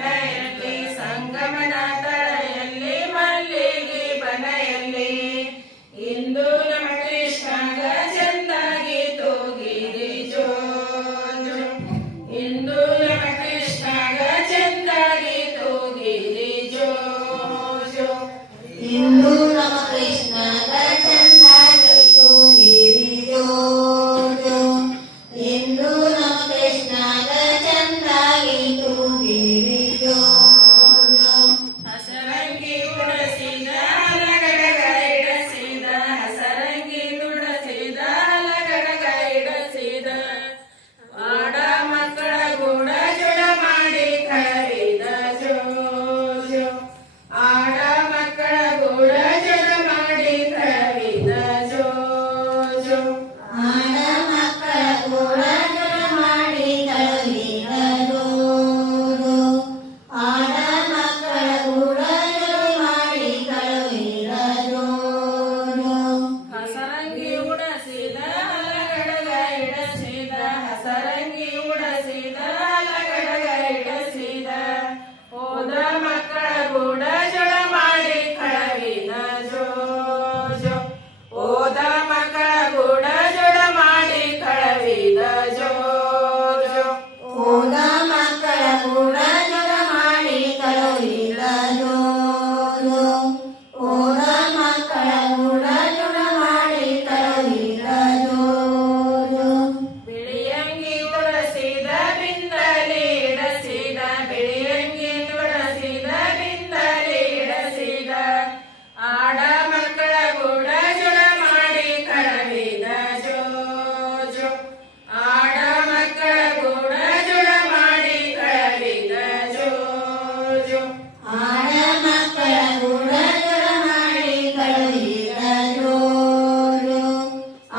ಬನೆಯಲ್ಲಿ ಸಂಗಮನ ತಳೆಯಲ್ಲಿ ಮಲ್ಲಿಗೆ ಬನೆಯಲ್ಲಿ ಇಂದು ನಮ್ಮ ಕೃಷ್ಣಗ ಚಂದಾಗಿ ತೂಗಿರಿ ಜೋ ಜೋ ಇಂದು ನಮ್ಮ ಕೃಷ್ಣಗ ಚಂದಾಗಿ ತೂಗಿರಿ ಜೋ ಜೋ ಇಂದು ನಮ್ಮ ಕೃಷ್ಣಗ ಚಂದಾಗಿ ತೂಗಿರಿ ಜೋ ಜೋ ಇಂದು ನಮ್ಮ ಕೃಷ್ಣಗ ಚಂದಾಗಿ ತೂಗಿರಿ ಜೋ ಜೋ ಹಸರಂಗಿ ಉಡಸಿದ ಹಲಗಡಗ ಇಡಸಿದ ಹಸರಂಗಿ ನುಡಸಿದ ಹಲಗಡಗ ಇಡಸಿದ ಆಡ ಮಕ್ಕಳ ಗೂಡ ಜುಡ ಮಾಡಿ ಕರೆದ ಜೋ ಜೋ ಆಡ ಮಕ್ಕಳ ಗೂಡ ಜುಡ ಮಾಡಿ ಕರೆದ ಜೋ ಜೋ ಆಡ ಮಕ್ಕಳ ಕೂಡ ಜಡ ಮಾಡಿ ಕಳುಹಿದ ಜೋ ಜೋ ಆಡ ಮಕ್ಕಳ ಕೂಡ ಜಡ ಮಾಡಿ ಕಳುಹಿದ ಜೋ ಜೋ ಹಸರಂಗಿ ಉಡಸಿದ ಹಲಗಡಗ ಇಡಸಿದ ಹಸರಂಗಿ ಉಡಸಿದ ಹಲಗಡಗ ಇಡಸಿದ ಹೋದ ಮಕ್ಕಳ ಗೂಡ ಜಡ ಮಾಡಿ ಕಳವಿದ ಜೋ ಜೋ ಹೋದ ಮಕ್ಕಳ ಗೂಡ ಜಡ ಮಾಡಿ ಕಳವಿದ ಜೋ ಜೋ ಹೋದ ಮಕ್ಕಳ ಕೂಡ ಜಡ ಮಾಡಿ ಕಳುಹಿದ ಜೋ ಜೋ ಹೋದ ಮಕ್ಕಳ ಕೂಡ ಜಡ ಮಾಡಿ ಕಳುಹಿದ ಜೋ ಜೋ ಬಿಳಿಯಂಗಿ ಉಡಸಿದ ಬಿಂದಲಿ ಇಡಸಿದ ಬಿಳಿಯಂಗಿ ಉಡಸಿದ ಬಿಂದಲಿ ಇಡಸಿದ ಆಡ ಮಕ್ಕಳ ಗೂಡ ಜುಡ ಮಾಡಿ ಕಳವಿದ ಜೋ ಜೋ ಆಡ ಮಕ್ಕಳ ಗೂಡ ಜುಡ ಮಾಡಿ ಕಳವಿದ ಜೋ ಜೋ ಆಡ ಮಕ್ಕಳ ಕೂಡ ಜಡ ಮಾಡಿ ಕಳುಹಿದ ಜೋ ಜೋ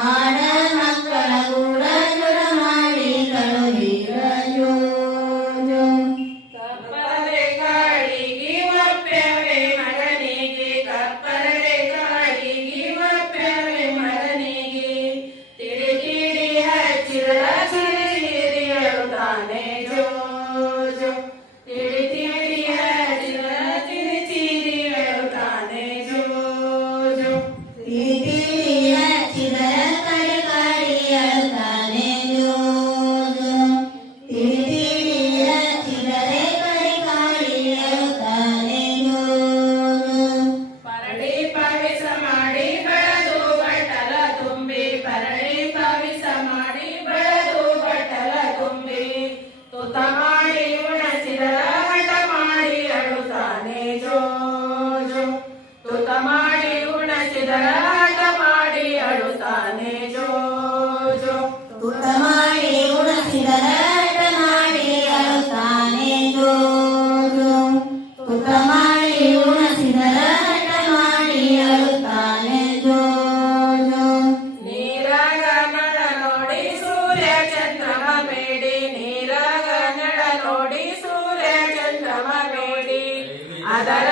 ಆಡ ಮಕ್ಕಳ ಕೂಡ ಜಡ ಮಾಡಿ ಕಳುಹಿದ ಜೋ ಜೋ ಕಪ್ಪಲೆ ಕಾಳಿಗೆ ಒಪ್ಪೆವೆ ಮಗನಿಗೆ ಕಪ್ಪಲೆ ಕಾಳಿಗೆ ಒಪ್ಪೆವೆ ಮಗನಿಗೆ ತಿಳಿ ತಿಳಿ ಹಚ್ಚಿದ ಸಿರಿ ಅಳುತ್ತಾನೆ ಜೋ ಜೋ ತಿಳಿ ತಿಳಿ ಹಚ್ಚಿದ ಸಿರಿ ಅಳುತ್ತಾನೆ ಜೋ ಜೋ ತಿಳಿ ಹಚ್ಚಿದರ ಕಡೆ ಕಾಡಿ ಅಳುತ್ತಾನೆ ಜೋ ಜೋ ತಿಳಿ ಹಚ್ಚಿದರೆ ಕಡೆ ಕಾಡಿ ಅಳುತ್ತಾನೆ ಜೋ ಜೋ ಪರಡಿ ಪಾವಿಸ ಮಾಡಿ ಬೆಳೆದು ಬಟ್ಟಲ ತುಂಬಿ ಪರಡಿ ಪಾವಿಸ ಮಾಡಿ ಬೆಳೆದು ಬಟ್ಟಲ ತುಂಬಿ ತುತ ಮಾಡಿ ಉಣಸಿದರ ಹಠ ಮಾಡಿ ಅಳುತ್ತಾನೆ ಜೋ ಜೋ ತುತ ಮಾಡಿ ಉಣಸಿದರ ಹಠ ಮಾಡಿ ಅಳುತ್ತಾನೆ ಜೋ ಜೋ ತುತ ಮಾಡಿ ಉಣಸಿದರ ಹಠ ಮಾಡಿ ಅಳುತ್ತಾನೆ ಜೋ ಜೋ ತುತ ಮಾಡಿ ಉಣಸಿದರ ಹಠ ಮಾಡಿ ಅಳುತ್ತಾನೆ ಜೋ ಜೋ ನೀರಾಗ ನಳ ನೋಡಿ ಸೂರ್ಯ ಚಂದ್ರಮ ಬೇಡಿ ನೀರಾಗ ನಳ ನೋಡಿ ಸೂರ್ಯ ಚಂದ್ರಮ ಬೇಡಿ ಅದರ